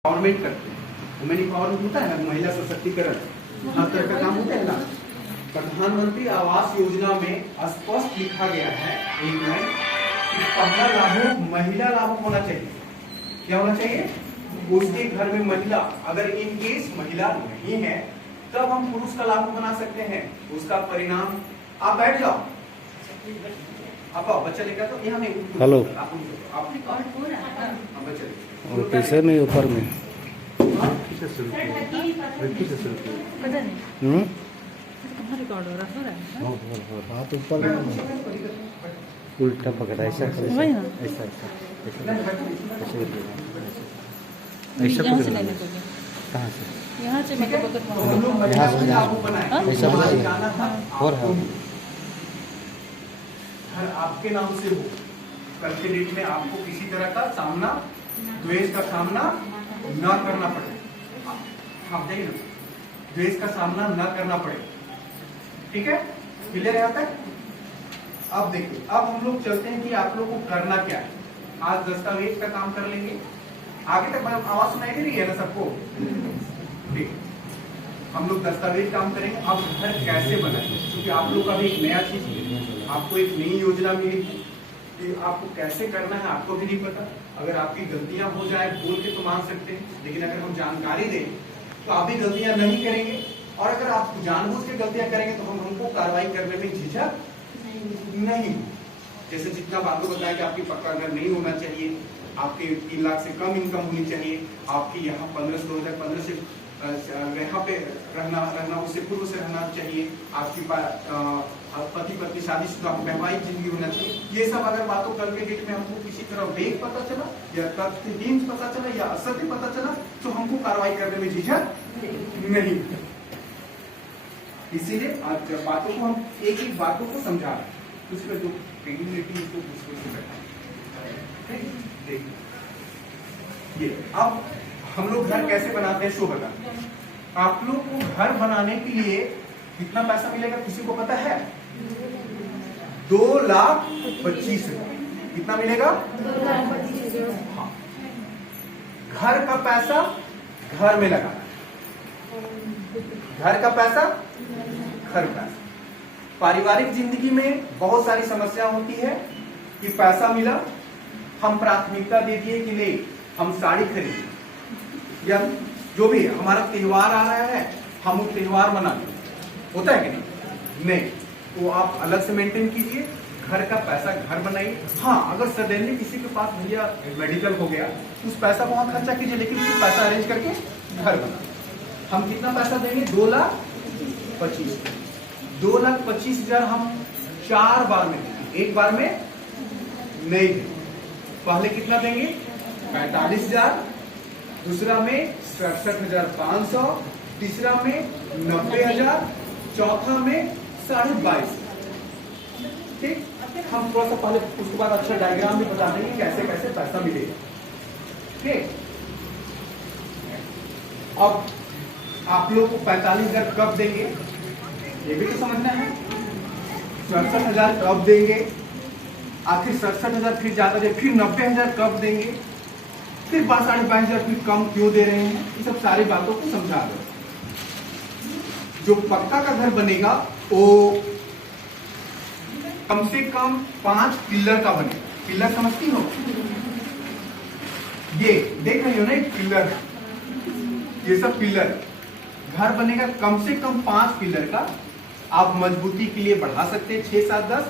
Empowerment करते हैं। Women empowerment होता है ना, महिला सशक्तिकरण, हर तरह का काम होता है ना। प्रधानमंत्री आवास योजना में स्पष्ट लिखा गया है एक में कि पहला लाभुक महिला लाभुक होना चाहिए। क्या होना चाहिए? उसके घर में महिला, अगर इन केस महिला नहीं है तब हम पुरुष का लाभुक बना सकते हैं। उसका परिणाम, आप बैठ जाओ, आप आओ, बच्चा लेकर तो यहाँ में हेलो आप बच्चे और पीछे नहीं ऊपर में हाथ ऊपर उल्टा पकड़ा ऐसा ऐसा ऐसा ऐसा कहाँ से यहाँ से और है घर आपके नाम से हो, कल के डेट में आपको किसी तरह का सामना, द्वेष का सामना न करना पड़े। आप देखिए ना, द्वेष का सामना न करना पड़े। ठीक है, क्लियर है यहाँ तक? अब देखिए, अब हम लोग चलते हैं कि आप लोग को करना क्या है। आज दस्तावेज का काम कर लेंगे। आगे तक आवाज सुनाई दे रही है ना सबको? ठीक, हम लोग दस्तावेज काम करेंगे। अब घर कैसे बनाएंगे, क्योंकि आप लोग का भी एक नया चीज है, आपको एक नई योजना मिली है कि आपको कैसे करना है, आपको भी नहीं पता। अगर आपकी गलतियां हो जाए बोल के तो मान सकते हैं, लेकिन अगर हम जानकारी दें तो आप भी गलतियां नहीं करेंगे। और अगर आप जानबूझ के गलतियां करेंगे तो हमको कार्रवाई करने में झिझक नहीं। जैसे जितना बातों बताया कि आपकी पक्का घर नहीं होना चाहिए, आपके 3 लाख से कम इनकम होनी चाहिए, आपकी यहाँ 2015 से यहाँ पे रहना उससे पूर्व से रहना चाहिए, आपकी पति पत्नी शादीशुदा वैवाहिक जिंदगी होना चाहिए। ये सब अगर बातों कल के डेट में हमको किसी तरह वेग पता चला या तथ्यहीन पता चला या असत्य पता चला तो हमको कार्रवाई करने में झिझक नहीं। इसीलिए आज बातों को हम एक एक बातों को समझा रहे हैं। उसमें जो क्रेडिबिलिटी उसको देखिए, ये अब हम लोग घर कैसे बनाते हैं शो बता। आप लोग को घर बनाने के लिए कितना पैसा मिलेगा किसी को पता है? 2,25,000। कितना मिलेगा? 2,25,000। हाँ, घर का पैसा घर में लगाना, घर का पैसा घर पैसा। पारिवारिक जिंदगी में बहुत सारी समस्या होती है कि पैसा मिला, हम प्राथमिकता दे दिए कि नहीं हम साड़ी खरीदें या जो भी है, हमारा त्योहार आ रहा है हम वो त्योहार मना लें, होता है कि नहीं? तो आप अलग से मेंटेन कीजिए, घर का पैसा घर बनाइए। हाँ, अगर सडनली किसी के पास भैया मेडिकल हो गया उस पैसा को वहां खर्चा कीजिए, लेकिन उसको पैसा अरेंज करके घर बना। हम कितना पैसा देंगे? 2,25,000। 2,25,000 हम 4 बार में देंगे, एक बार में नहीं देंगे। पहले कितना देंगे? 45,000, दूसरा में 67,500, तीसरा में 90,000, चौथा में 22,500। ठीक, हम थोड़ा सा पहले उसके बाद अच्छा डायग्राम भी बता देंगे कैसे कैसे पैसा मिलेगा। ठीक, अब आप लोग को 45,000 कब देंगे ये भी तो समझना है। 67,000 कब देंगे, आखिर 67,000 फिर ज्यादा दे, फिर 90,000 कब देंगे, फिर 22,500 फिर कम क्यों दे रहे हैं, ये सब सारी बातों को समझा दो। जो पक्का का घर बनेगा वो कम से कम 5 पिलर का बनेगा। पिलर समझती हो? ये देख रही हो ना, एक पिलर, ये सब पिलर। घर बनेगा कम से कम 5 पिलर का। आप मजबूती के लिए बढ़ा सकते हैं 6, 7, 10,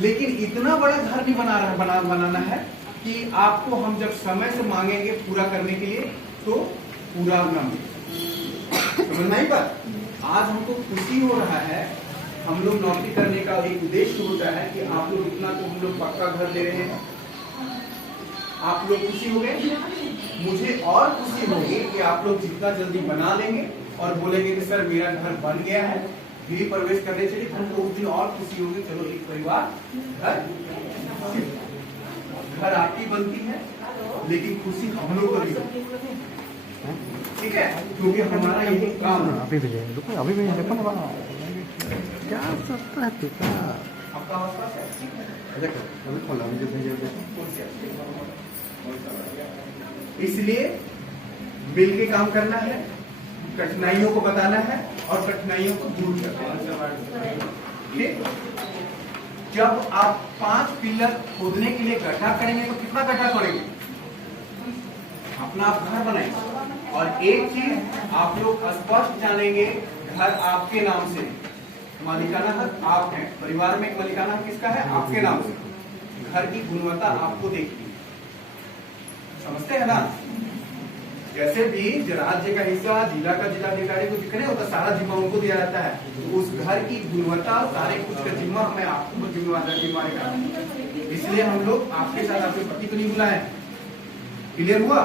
लेकिन इतना बड़ा घर नहीं बनाना है कि आपको हम जब समय से मांगेंगे पूरा करने के लिए तो पूरा न मिले। समझ नहीं पर आज हमको खुशी हो रहा है, हम लोग नौकरी करने का एक उद्देश्य होता है कि आप लोग इतना तो हम लोग पक्का घर दे रहे हैं। आप लोग खुशी हो गए, मुझे और खुशी होगी कि आप लोग जितना जल्दी बना लेंगे और बोलेंगे कि सर मेरा घर बन गया है, गृह प्रवेश करने चलिए, हमको उस दिन और खुशी होगी। चलो एक परिवार घर आपकी बनती है, लेकिन खुशी हम लोग को भी होती है। ठीक है, क्योंकि हमारा यही काम है। अभी भी देखो ना क्या सकता है आपका आवाज है, देखो अभी खोला मुझे भेजा। इसलिए मिल के काम करना है, कठिनाइयों को बताना है और कठिनाइयों को दूर करना है। ठीक? जब आप 5 पिलर खोदने के लिए गड्ढा करेंगे तो कितना गड्ढा खोदेंगे? अपना आप घर बनाएंगे। और एक चीज आप लोग स्पष्ट जानेंगे, घर आपके नाम से, मालिकाना हक आप हैं, परिवार में एक मालिकाना हक किसका है? आपके नाम से। घर की गुणवत्ता आपको देखनी है, समझते हैं ना? जैसे भी राज्य का हिस्सा जिला का जिलाधिकारी को जिक्र होता, सारा जिम्मा उनको दिया जाता है, तो उस घर की गुणवत्ता सारे कुछ का जिम्मा हमें आपको जिम्मेवार करना। इसलिए हम लोग आपके साथ आपके पति को नहीं बुलाए। क्लियर हुआ?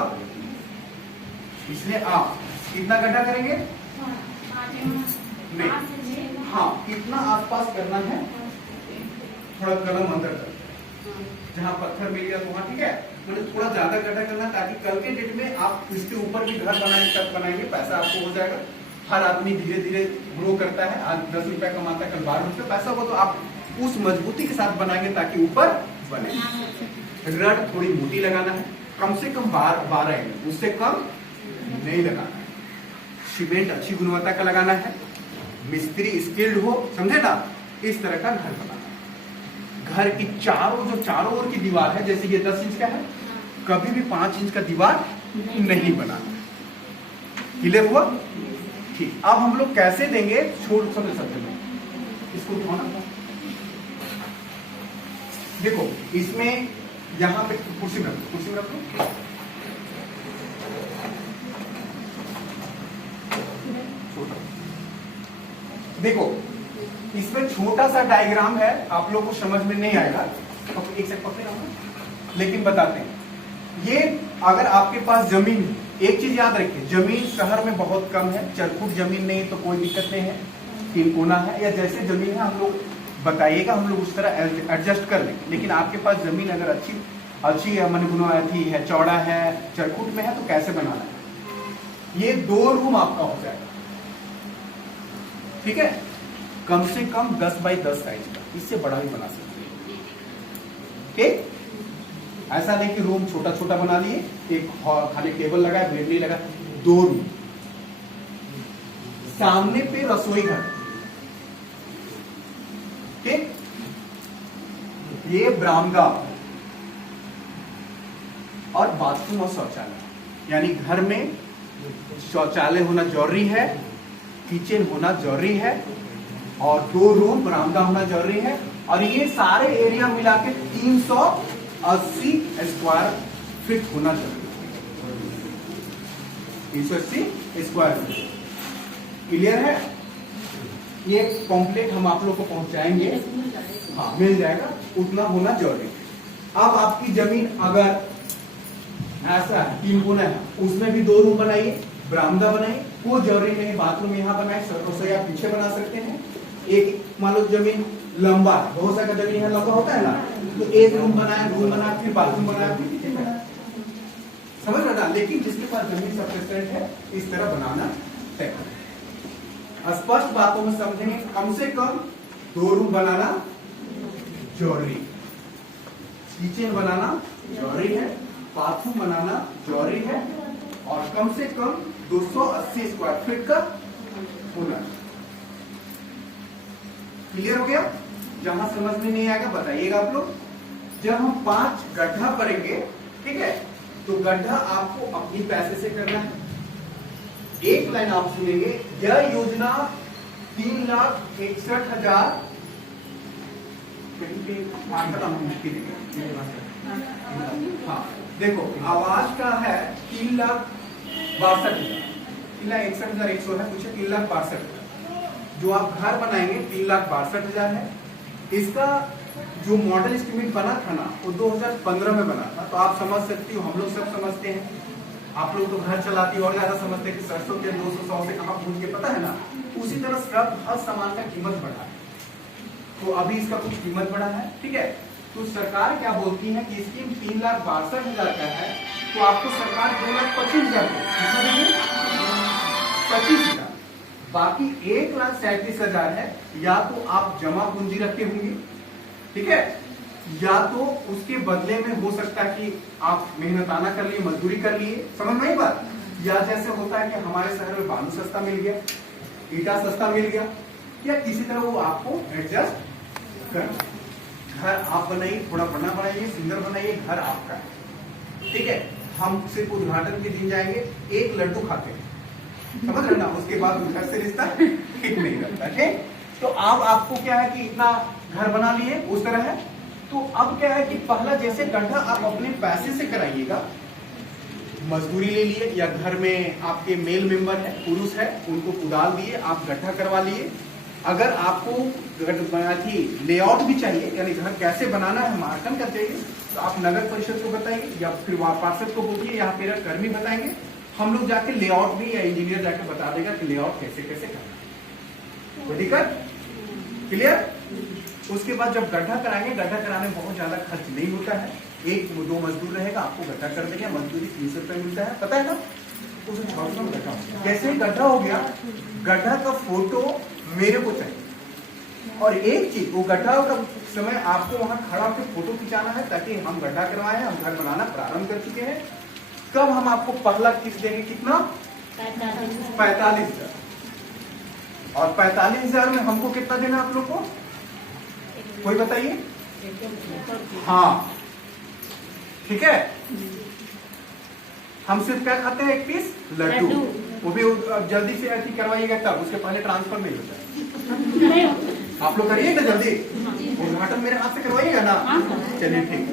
इसलिए आप कितना गड्ढा करेंगे? नहीं, हाँ, कितना आसपास करना है, थोड़ा कलम अंदर कर, जहाँ पत्थर मिल गया तो वहाँ ठीक है, मतलब थोड़ा ज्यादा गड्ढा करना, ताकि कल के डेट में आप इसके ऊपर भी घर बनाएंगे, तब बनाएंगे, पैसा आपको हो जाएगा। हर आदमी धीरे धीरे ग्रो करता है, आज 10 रुपया कमाता है, कल 12 रुपया पैसा होगा, तो आप उस मजबूती के साथ बनाएंगे ताकि ऊपर बने। रड थोड़ी मोटी लगाना है, कम से कम 12 इंच, उससे कम नहीं लगाना है। सीमेंट अच्छी गुणवत्ता का लगाना है, मिस्त्री स्किल्ड हो, समझे ना? इस तरह का घर बनाना है। घर की चारों ओर की दीवार है, जैसे ये 10 इंच का है, कभी भी 5 इंच का दीवार नहीं बनाना। क्लियर हुआ? ठीक। अब हम लोग कैसे देंगे? छोड़ समझ सकते हैं इसको, उठाना। देखो इसमें यहां पे कुर्सी में रख लो। देखो इसमें छोटा सा डायग्राम है, आप लोग को समझ में नहीं आएगा, एक सेकंड पकड़े, लेकिन बताते हैं। ये अगर आपके पास जमीन है, एक चीज याद रखिए, जमीन शहर में बहुत कम है, चरखुट जमीन नहीं तो कोई दिक्कत नहीं है, 3 कोना है या जैसे जमीन है हम लोग बताइएगा, हम लोग उस तरह एडजस्ट कर लेंगे। लेकिन आपके पास जमीन अगर अच्छी है, मन गुणवत्ता है, चौड़ा है, चरखुट में है, तो कैसे बनाना है? ये 2 रूम आपका हो जाएगा, ठीक है? कम से कम 10 बाई 10 साइज का, इससे बड़ा भी बना सकते हैं। ठीक? ऐसा नहीं कि रूम छोटा छोटा बना लिए, एक खाली टेबल लगा, बेड नहीं लगा, 2 रूम। सामने पे रसोई घर, ठीक? ये बरामदा और बाथरूम और शौचालय, यानी घर में शौचालय होना जरूरी है, किचन होना जरूरी है, और 2 रूम बरामदा होना जरूरी है। और ये सारे एरिया मिला के 380 स्क्वायर फीट होना जरूरी है। 380 स्क्वायर फीट। क्लियर है? ये कॉम्प्लीट हम आप लोग को पहुंचाएंगे, हाँ मिल जाएगा, उतना होना जरूरी है। अब आपकी जमीन अगर ऐसा है 3 कोना है, उसमें भी 2 रूम बनाइए, बरामदा बनाइए, कोई जरूरी नहीं बाथरूम यहाँ बनाए, रसोई आप पीछे बना सकते हैं। एक मान लो जमीन लंबा, बहुत सारा जमीन यहाँ लंबा होता है ना, तो 1 रूम बनाया, फिर बाथरूम बनाया, फिर किचन बनाया, समझ रहे ना? लेकिन जिसके पास जमीन सफिशिएंट है, इस तरह बनाना तय करें। स्पष्ट बातों में समझेंगे, कम से कम 2 रूम बनाना जरूरी, किचन बनाना जरूरी है, बाथरूम बनाना जरूरी है, और कम से कम 280 स्क्वायर फीट का होना। क्लियर हो गया? जहां समझ में नहीं आएगा बताइएगा आप लोग। जब हम 5 गड्ढा करेंगे, ठीक है, तो गड्ढा आपको अपनी पैसे से करना है। एक लाइन आप सुनेंगे, यह योजना 3,61,000 हाँ देखो आवाज का है 3,62,000, 3,61,100 है, पूछे 3,62,000। जो आप घर बनाएंगे 3,62,000 है। इसका जो मॉडल एस्टिमेट बना था ना, वो 2015 में बना था, तो आप समझ सकती हो, हम लोग सब समझते हैं, आप लोग तो घर चलाती और ज्यादा समझते हैं कि सरसों के 200 से कहाँ पहुंच के, पता है ना? उसी तरह सब हर सामान का कीमत बढ़ा है, तो अभी इसका कुछ कीमत बढ़ा है, ठीक है? तो सरकार क्या बोलती है कि स्कीम 3,62,000 का है, तो आपको सरकार 2,25,000 25,000, बाकी 1,37,000 है, या तो आप जमा पूंजी रखे होंगे, ठीक है, या तो उसके बदले में हो सकता है कि आप मेहनताना कर लिए, मजदूरी कर लिए, समझ में आई बात? या जैसे होता है कि हमारे शहर में बालू सस्ता मिल गया, ईटा सस्ता मिल गया, या किसी तरह वो आपको एडजस्ट कर, घर आप बनाइए, थोड़ा बड़ा बनाइए, सुंदर बनाइए, घर आपका है, ठीक है। हम सिर्फ उद्घाटन के दिन जाएंगे, एक लड्डू खाते हैं, समझ रहे ना, उसके बाद घर से रिश्ता ठीक नहीं करता, ठीक। तो अब आपको क्या है कि इतना घर बना लिए उस तरह है। तो अब क्या है कि पहला जैसे गड्ढा आप अपने पैसे से कराइएगा, मजदूरी ले लिए, या घर में आपके मेल मेंबर है, पुरुष है, उनको कुदाल दिए, आप गड्ढा करवा लिए। अगर आपको लेआउट भी चाहिए, यानी घर कैसे बनाना है, मार्कन का चाहिए, तो आप नगर परिषद को बताइए या फिर पार्षद को बोलिए, यहाँ पे कर्मी बताएंगे, हम लोग जाके लेआउट भी, या इंजीनियर जाके बता देगा कि लेआउट कैसे कैसे करना है। कोई दिक्कत? क्लियर? उसके बाद जब गड्ढा कराएंगे, गड्ढा कराने में बहुत ज्यादा खर्च नहीं होता है, एक दो मजदूर रहेगा, आपको गड्ढा कर देंगे, मजदूरी 300 रुपए मिलता है, पता है ना। उस गड्ढा जैसे ही गड्ढा हो गया, गड्ढा का फोटो मेरे को चाहिए, और एक चीज, वो गड्ढा का समय आपको वहां खड़ा होकर फोटो खिंचाना है, ताकि हम गड्ढा करवाए हैं, हम घर बनाना प्रारंभ कर चुके हैं। कब हम आपको पहला किस्त देंगे, कितना? 45,000। और 45,000 में हमको कितना देना आप लोग को, कोई बताइए? हाँ, ठीक है। हम सिर्फ क्या खाते हैं, एक पीस लड्डू, वो भी जल्दी से ऐसी करवाइएगा, तब उसके पहले ट्रांसफर नहीं होता है। आप लोग करिएगा जल्दी, उद्घाटन मेरे हाथ से करवाइएगा ना, चलिए ठीक।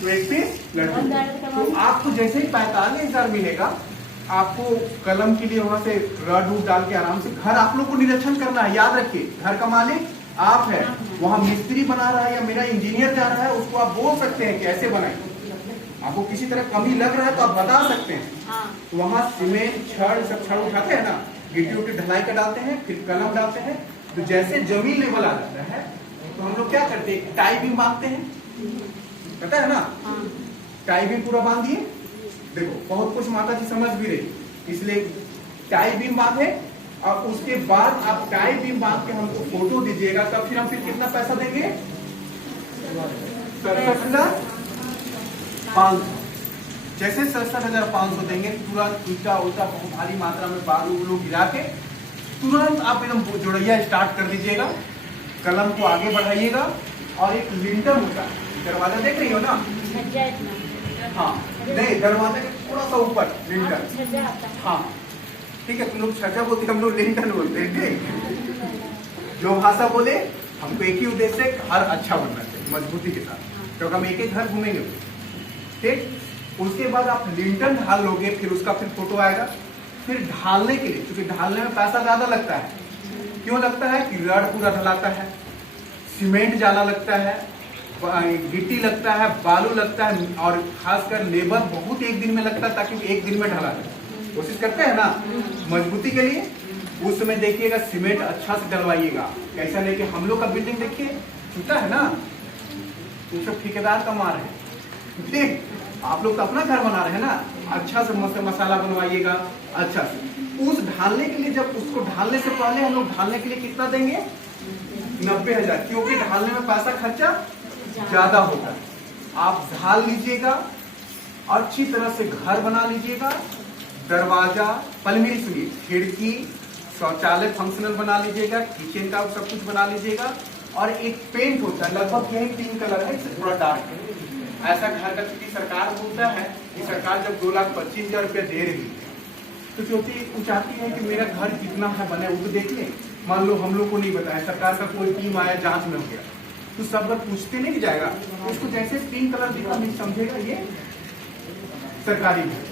तो एक पीस लड्डू, तो आपको जैसे ही 45,000 मिलेगा, आपको कलम के लिए वहां से रड उड डाल के आराम से घर आप लोग को निरीक्षण करना है। याद रखिए, घर का मालिक आप है, वहां मिस्त्री बना रहा है या मेरा इंजीनियर जा रहा है, उसको आप बोल सकते हैं कि ऐसे बनाए। आपको किसी तरह कमी लग रहा है तो आप बता सकते हैं। तो वहां सीमेंट, छड़, सब छड़ उठाते हैं ना, गिट्टी उट्टी ढलाई का डालते हैं, फिर कलम डालते हैं। तो जैसे जमीन लेवल आ जाता है तो हम लोग क्या करते हैं, टाई भी बांधते हैं, पता है ना, टाई भी पूरा बांध दिए। देखो बहुत कुछ माता जी समझ भी रही, इसलिए टाई बीम बांधे, और उसके बाद आप टाई बीम बांध के हमको फोटो दीजिएगा, तब फिर हम कितना पैसा देंगे, 67,500। जैसे 67,500 देंगे, तुरंत ईटा उल्टा बहुत भारी मात्रा में बालू उलू गिरा के तुरंत आप एकदम जोड़ैया स्टार्ट कर दीजिएगा, कलम को आगे बढ़ाइएगा, और एक लिंटर होता है, दरवाजा देख रही हो ना, हाँ नहीं, दरवाजे के थोड़ा सा ऊपर लिंटर, हाँ ठीक है, तुम लोग छज्जा बोलते, हम लोग लिंटर बोलते हैं, ठीक। जो भाषा बोले, हमको एक ही उद्देश्य है, घर अच्छा बनना चाहिए मजबूती के साथ, क्योंकि हम एक एक घर घूमेंगे, ठीक। उसके बाद आप लिंटर ढाल लोगे, फिर उसका फिर फोटो आएगा। फिर ढालने के लिए, क्योंकि ढालने में पैसा ज्यादा लगता है, क्यों लगता है कि रड पूरा ढलाता है, सीमेंट ज्यादा लगता है, गिट्टी लगता है, बालू लगता है, और खासकर लेबर बहुत एक दिन में लगता है, ताकि एक दिन में ढला जाए। कोशिश करते हैं ना मजबूती के लिए। उस समय देखिएगा सीमेंट अच्छा से डलवाइएगा, कैसा नहीं कि हम लोग का बिल्डिंग देखिए छूटा है ना, तो सब ठेकेदार का मार है, ठीक। आप लोग तो अपना घर बना रहे हैं ना, अच्छा से मसाला बनवाइएगा अच्छा से। उस ढालने के लिए, जब उसको ढालने से पहले हम लोग ढालने के लिए कितना देंगे, 90,000, क्योंकि ढालने में पैसा खर्चा ज्यादा होता है। आप ढाल लीजिएगा, अच्छी तरह से घर बना लीजिएगा, दरवाजा, पलमेरी सुनिए, खिड़की, शौचालय फंक्शनल बना लीजिएगा, किचन का सब कुछ बना लीजिएगा। और एक पेंट होता है, लगभग यही 3 कलर है, थोड़ा डार्क है। ऐसा घर का, क्योंकि सरकार बोलता है कि सरकार जब 2,25,000 रुपया दे रही है, तो वो चाहती है कि मेरा घर कितना है बने, वो तो देख ले। मान लो हम लोग को नहीं बताया, सरकार का कोई टीम आया, जांच में हो गया, तो सब लोग पूछते नहीं जाएगा, उसको जैसे 3 कलर दिखा नहीं समझेगा ये सरकारी है,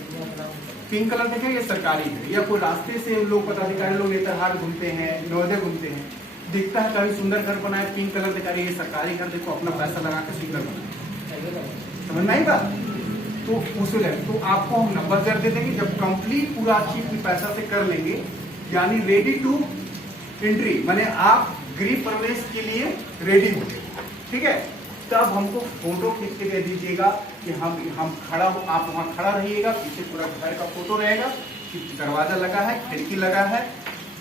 पिंक कलर देखें ये सरकारी है। या कोई रास्ते से लोग पदाधिकारी लोग नेतरहाट घूमते हैं, नवोदय घूमते हैं, दिखता है कभी सुंदर घर बनाए, पिंक कलर दिखा रही है सरकारी घर, देखो अपना पैसा लगा के सुंदर बनाए, समझ में आई बात। तो उसे तो आपको हम नंबर दे देंगे, जब कंप्लीट पूरा अच्छी पैसा से कर लेंगे, यानी रेडी टू एंट्री, माने आप गृह प्रवेश के लिए रेडी हो गए, ठीक है। तब हमको फोटो खींच के दे दीजिएगा कि हम खड़ा हो, आप वहां खड़ा रहिएगा, पीछे पूरा घर का फोटो रहेगा, दरवाजा लगा है, खिड़की लगा है,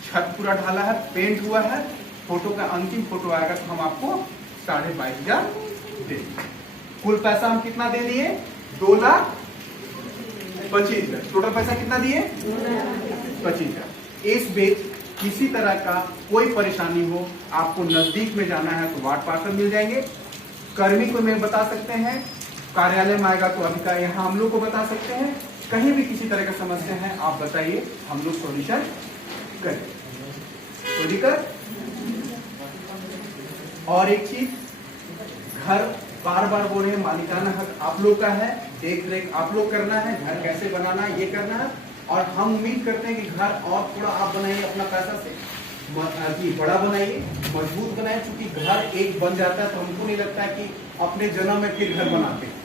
छत पूरा ढाला है, पेंट हुआ है, फोटो का अंतिम फोटो आएगा तो हम आपको 22,500 दे देंगे। कुल पैसा हम कितना दे दिए, 2,00,000 25,000। टोटल पैसा कितना दिए? 25,000। इस बीच किसी तरह का कोई परेशानी हो, आपको नजदीक में जाना है तो वार्ड पार्षद मिल जाएंगे, कर्मी को मैं बता सकते हैं, कार्यालय में आएगा तो अधिकारी यहाँ हम लोग को बता सकते हैं। कहीं भी किसी तरह का समस्या है आप बताइए, हम लोग सॉल्यूशन करें। कोई दिक्कत? और एक चीज, घर बार बार बोल रहे हैं मालिकाना हक आप लोग का है, देख रेख आप लोग करना है, घर कैसे बनाना है ये करना है। और हम उम्मीद करते हैं कि घर और थोड़ा आप बनाइए अपना पैसा से, बड़ा बनाइए, मजबूत बनाइए। क्योंकि घर एक बन जाता है तो हमको नहीं लगता है कि अपने जन्म में फिर घर बनाते हैं।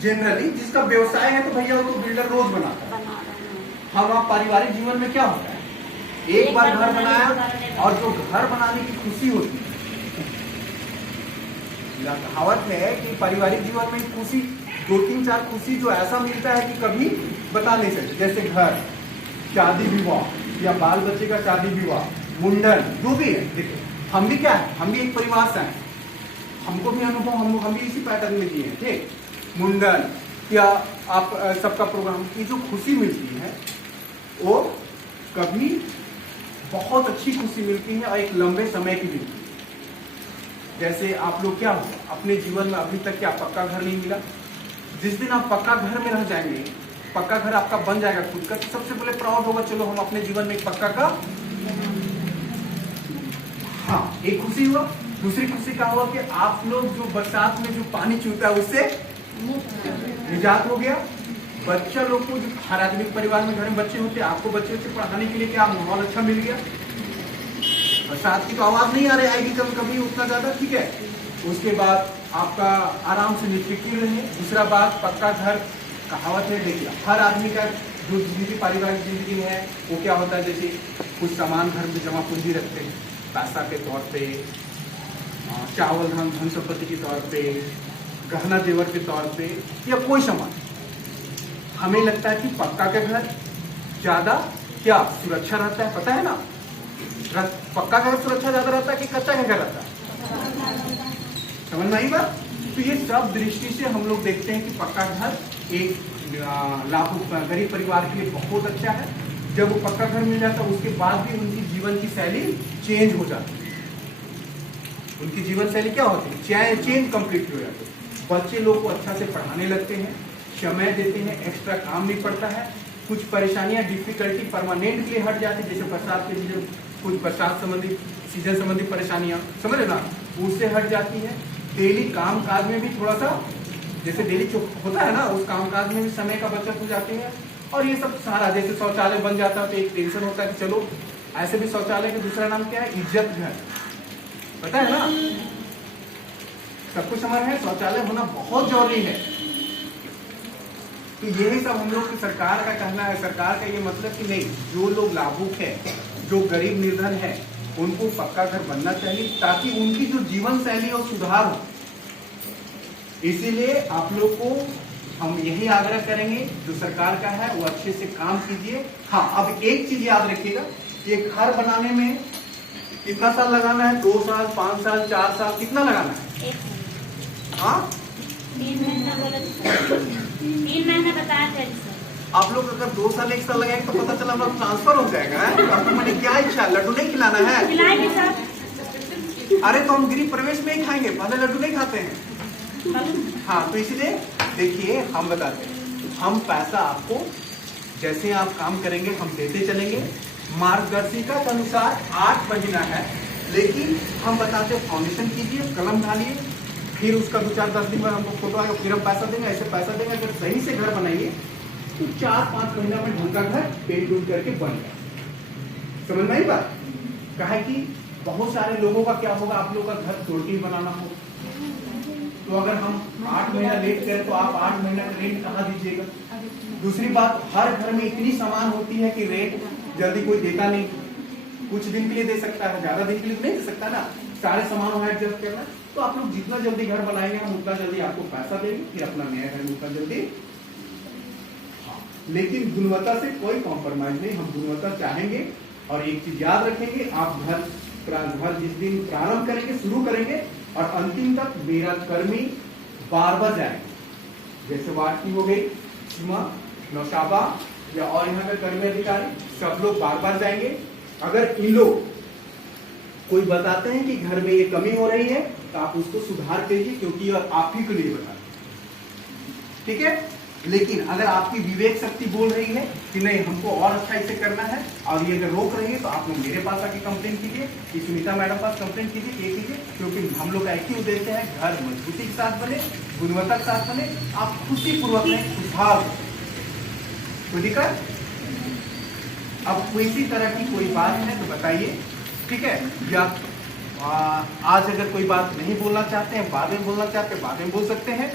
जनरली जिसका व्यवसाय है तो भैया वो तो बिल्डर रोज बनाता है। हम आप पारिवारिक जीवन में क्या होता है, एक बार घर बनाया और जो घर बनाने की खुशी होती है, कहावत है कि पारिवारिक जीवन में खुशी 2-3-4 खुशी जो ऐसा मिलता है कि कभी बता नहीं सकते। जैसे घर, शादी विवाह या बाल बच्चे का शादी विवाह, मुंडन, जो भी है। देखिए हम भी क्या है, हम भी एक परिवार से हैं, हमको भी अनुभव हम भी इसी पैटर्न में दिए हैं। ठीक, मुंडन या आप सबका प्रोग्राम की जो खुशी मिलती है वो कभी बहुत अच्छी खुशी मिलती है और एक लंबे समय की मिलती है। जैसे आप लोग क्या हो अपने जीवन में अभी तक क्या पक्का घर नहीं मिला, जिस दिन आप पक्का घर में रह जाएंगे, पक्का घर आपका बन जाएगा खुद का, तो सबसे पहले प्राउड होगा, चलो हम अपने जीवन में एक पक्का का, हाँ एक खुशी हुआ। दूसरी खुशी क्या हुआ कि आप लोग जो बरसात में जो पानी चूता है उससे निजात हो गया। बच्चा लोग को, जो हर आदमी परिवार में घर में बच्चे होते हैं, आपको बच्चे से पढ़ाने के लिए क्या माहौल अच्छा मिल गया। बरसात की तो आवाज नहीं आ रही, आएगी कभी उतना ज्यादा, ठीक है। उसके बाद आपका आराम से निफिक्र रहे। दूसरा बात, पक्का घर कहावत है, देखिए हर आदमी का जो जिंदगी पारिवारिक जिंदगी है वो क्या होता है, जैसे कुछ सामान घर में जमा पूंजी रखते हैं पैसा के तौर पे, चावल धन संपत्ति के तौर पे, गहना जेवर के तौर पे, या कोई सामान। हमें लगता है कि पक्का का घर ज्यादा क्या सुरक्षा रहता है, पता है ना। पक्का का घर सुरक्षा ज्यादा रहता है कि कच्चा का घर रहता है, समझ में आई बात। तो ये सब दृष्टि से हम लोग देखते हैं कि पक्का घर एक लाभुक गरीब परिवार के लिए बहुत अच्छा है। जब वो पक्का घर मिल जाता है उसके बाद भी उनकी जीवन की शैली चेंज हो जाती है। उनकी जीवन शैली क्या होती है, चेंज कंप्लीट हो जाती है। बच्चे लोग को अच्छा से पढ़ाने लगते हैं, समय देते हैं, एक्स्ट्रा काम नहीं पड़ता है। कुछ परेशानियां डिफिकल्टी परमानेंट के लिए हट जाती है, जैसे बरसात के सीजन, कुछ बरसात संबंधी सीजन संबंधी परेशानियां, समझ रहे ना, उससे हट जाती है। डेली काम काज में भी थोड़ा सा, जैसे डेली जो होता है ना, उस काम काज में भी समय का बचत हो जाती है। और ये सब सारा, जैसे शौचालय बन जाता है तो एक टेंशन होता है कि चलो, ऐसे भी शौचालय का दूसरा नाम क्या है, इज्जत घर, पता है ना। सब कुछ हमारे है, शौचालय होना बहुत जरूरी है। तो यही सब हम लोग की सरकार का कहना है। सरकार का ये मतलब कि नहीं, जो लोग लाभुक है, जो गरीब निर्धन है, उनको पक्का घर बनना चाहिए ताकि उनकी जो जीवन शैली और सुधार हो। इसीलिए आप लोग को हम यही आग्रह करेंगे, जो सरकार का है वो अच्छे से काम कीजिए। हाँ, अब एक चीज याद रखिएगा, ये घर बनाने में कितना साल लगाना है, 2 साल, 5 साल, 4 साल, कितना लगाना है? हाँ 3 महीना बोला, 3 महीना बताया थे सर। आप लोग अगर 2 साल 1 साल लगाएंगे तो पता चला हम लोग ट्रांसफर हो जाएगा। आपको मैंने क्या इच्छा है, लड्डू नहीं खिलाना है? खिलाएंगे सर। अरे तो हम गृह प्रवेश में ही खाएंगे, पहले लड्डू नहीं खाते हैं। हाँ, तो इसलिए देखिए हम बताते हैं, हम पैसा आपको जैसे आप काम करेंगे हम देते चलेंगे। मार्गदर्शिका के अनुसार 8 महीना है, लेकिन हम बताते हैं फाउंडेशन कीजिए, कलम डालिए, फिर उसका 2-4-10 दिन बाद हमको फोटो आएगा, फिर हम पैसा देंगे, ऐसे पैसा देंगे। अगर सही से घर बनाइए तो 4-5 महीना में ढंग का घर पेंट उंट करके बन जाए। समझ में आई बात? कहा कि बहुत सारे लोगों का क्या होगा, आप लोगों का घर तोड़ के बनाना हो, तो अगर हम 8 महीना लेट करें तो आप 8 महीना का रेंट कहाँ दीजिएगा। दूसरी बात, हर घर में इतनी सामान होती है कि रेंट जल्दी कोई देता नहीं। कुछ दिन के लिए दे सकता है, ज्यादा दिन के लिए नहीं दे सकता ना, सारे सामान एडजस्ट करना। तो आप लोग जितना जल्दी घर बनाएंगे हम उतना जल्दी आपको पैसा देंगे, फिर अपना नया घर उतना जल्दी। हाँ, लेकिन गुणवत्ता से कोई कॉम्प्रोमाइज नहीं, हम गुणवत्ता चाहेंगे। और एक चीज याद रखेंगे, आप घर जिस दिन प्रारंभ करेंगे, शुरू करेंगे और अंतिम तक मेरा कर्मी बार बार जाएंगे। जैसे वार्ड की हो गई सीमा, नौशाबा या और यहाँ के कर्मी अधिकारी सब लोग बार बार जाएंगे। अगर इन लोग कोई बताते हैं कि घर में ये कमी हो रही है तो आप उसको सुधार कीजिए, क्योंकि ये आप ही के लिए बता रहे हैं। ठीक है, लेकिन अगर आपकी विवेक शक्ति बोल रही है कि नहीं हमको और अच्छा इसे करना है और ये अगर रोक रही है तो आप लोग मेरे पास आके कंप्लेंट कीजिए, कि सुनीता मैडम पास कंप्लेंट कीजिए, ये कीजिए, क्योंकि हम लोग का एक ही उद्देश्य है घर मजबूती के साथ बने, गुणवत्ता के साथ बने, आप खुशीपूर्वक में खुशहाल हो। कोई दिक्कत? अब कोई इसी तरह की कोई बात है तो बताइए। ठीक है, या आज अगर कोई बात नहीं बोलना चाहते हैं, बाद में बोलना चाहते हैं, बाद में बोल सकते हैं,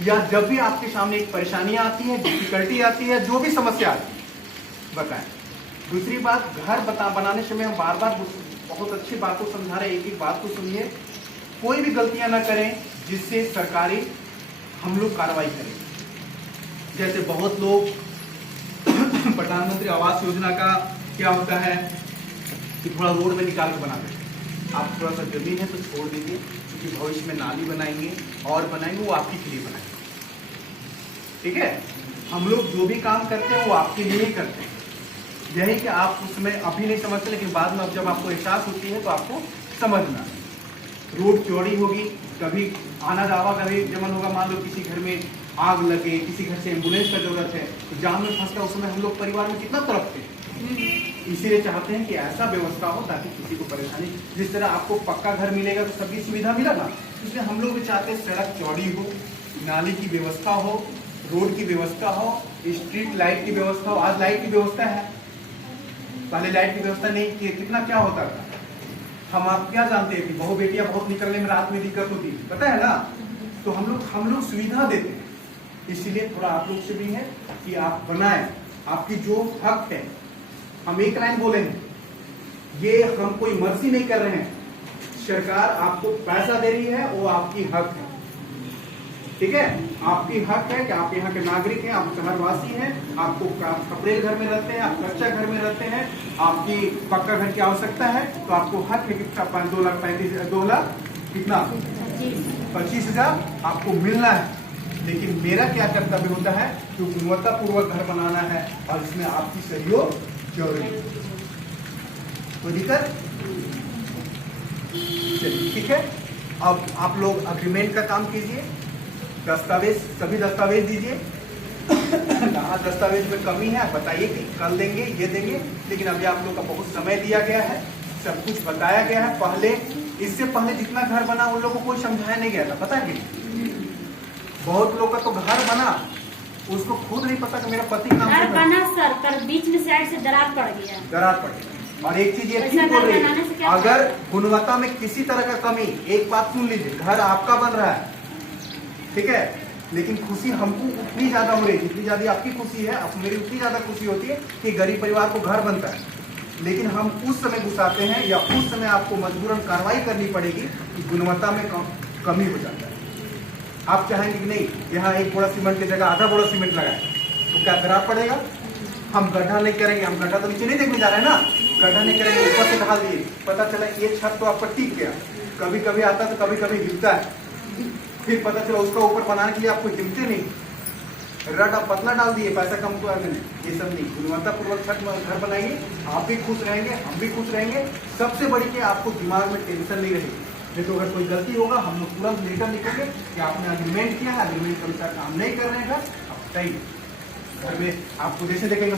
या जब भी आपके सामने एक परेशानी आती है, डिफिकल्टी आती है, जो भी समस्या आती है बताएं। दूसरी बात, घर बनाने समय हम बार बार बहुत अच्छी बातों समझा रहे हैं, एक एक बात को सुनिए। कोई भी गलतियां ना करें जिससे सरकारी हम लोग कार्रवाई करें। जैसे बहुत लोग प्रधानमंत्री आवास योजना का क्या होता है कि थोड़ा रोड में निकाल के बना देते, आप थोड़ा सा जमीन है तो छोड़ दीजिए, क्योंकि भविष्य में नाली बनाएंगे और बनाएंगे, वो आपके लिए बनाएंगे। ठीक है, हम लोग जो भी काम करते हैं वो आपके लिए ही करते हैं। यही कि आप उसमें अभी नहीं समझते, लेकिन बाद में अब जब आपको एहसास होती है तो आपको समझना। रोड चौड़ी होगी, कभी आना जावा कभी जमन होगा, मान लो किसी घर में आग लगे, किसी घर से एम्बुलेंस का जरूरत है तो जाम में फंसता, उस समय हम लोग परिवार में कितना तड़पते हैं। इसीलिए चाहते हैं कि ऐसा व्यवस्था हो ताकि किसी को परेशानी, जिस तरह आपको पक्का घर मिलेगा तो सबकी सुविधा मिला ना, इसलिए हम लोग भी चाहते हैं सड़क चौड़ी हो, नाली की व्यवस्था हो, रोड की व्यवस्था हो, स्ट्रीट लाइट की व्यवस्था हो। आज लाइट की व्यवस्था है, पहले लाइट की व्यवस्था नहीं की। कितना क्या होता था, हम आप क्या जानते हैं कि बहु बेटियां बहुत निकलने में रात में दिक्कत होती है, पता है ना। तो हम लोग सुविधा देते हैं, इसीलिए थोड़ा आप लोग से भी है कि आप बनाएं, आपकी जो हक है। हम एक लाइन बोलेंगे, ये हम कोई मर्जी नहीं कर रहे हैं, सरकार आपको पैसा दे रही है, वो आपकी हक है। ठीक है, आपकी हक है कि आप यहाँ के नागरिक हैं, आप शहरवासी हैं, आपको खपरेल घर में रहते हैं, आप कच्चा घर में रहते हैं, आपकी पक्का घर की आवश्यकता है, तो आपको हक है कि 2 लाख कितना 25,000 आपको मिलना है। लेकिन मेरा क्या कर्तव्य होता है कि गुणवत्तापूर्वक घर बनाना है और इसमें आपकी सहयोग जरूरी है। कोई दिक्कत? चलिए ठीक है, अब आप लोग अग्रीमेंट का काम कीजिए, दस्तावेज सभी दस्तावेज दीजिए। कहाँ दस्तावेज में कमी है बताइए कि कल देंगे, ये देंगे, लेकिन अभी आप लोग का बहुत समय दिया गया है, सब कुछ बताया गया है। पहले इससे पहले जितना घर बना उन लोगों को कोई समझाया नहीं गया था, पता है कि बहुत लोग का तो घर बना, उसको खुद नहीं पता कि मेरा पति नाम घर बना सर, पर बीच में साइड से दरार पड़ गया। दरार पड़ गया। और एक चीज ये ठीक बोल रही है, अगर गुणवत्ता में किसी तरह का कमी, एक बात सुन लीजिए, घर आपका बन रहा है, ठीक है, लेकिन खुशी हमको उतनी ज्यादा हो रही है जितनी ज्यादा आपकी खुशी है। अब मेरी उतनी ज्यादा खुशी होती है कि गरीब परिवार को घर बनता है, लेकिन हम उस समय घुसाते हैं या उस समय आपको मजबूरन कार्रवाई करनी पड़ेगी कि गुणवत्ता में कमी हो जाता है। आप चाहेंगे कि नहीं यहाँ एक बोरा सीमेंट की जगह आधा बोरा सीमेंट लगाए तो क्या दरार पड़ेगा? हम गड्ढा नहीं करेंगे, हम गड्ढा तो नीचे नहीं देखने जा रहे हैं ना, गड्ढा नहीं करेंगे, ऊपर से ढाल दिए, पता चला ये छत तो आपका टिक गया, कभी कभी आता तो कभी कभी गिरता है, फिर पता चला उसका ऊपर बनाने के लिए आपको हिम्मत नहीं, रड आप पतला डाल दिए, पैसा कम तो आगे नहीं। ये सब नहीं, गुणवत्तापूर्वक छत में घर बनाइए, आप भी खुश रहेंगे, हम भी खुश रहेंगे। सबसे बड़ी कि आपको दिमाग में टेंशन नहीं रहेगी, नहीं तो अगर कोई गलती होगा हम लोग तुरंत लेकर निकलेंगे कि आपने अग्रीमेंट किया है, अग्रीमेंट के अनुसार काम नहीं कर रहे हैं, घर अब सही घर में आपको जैसे देखेंगे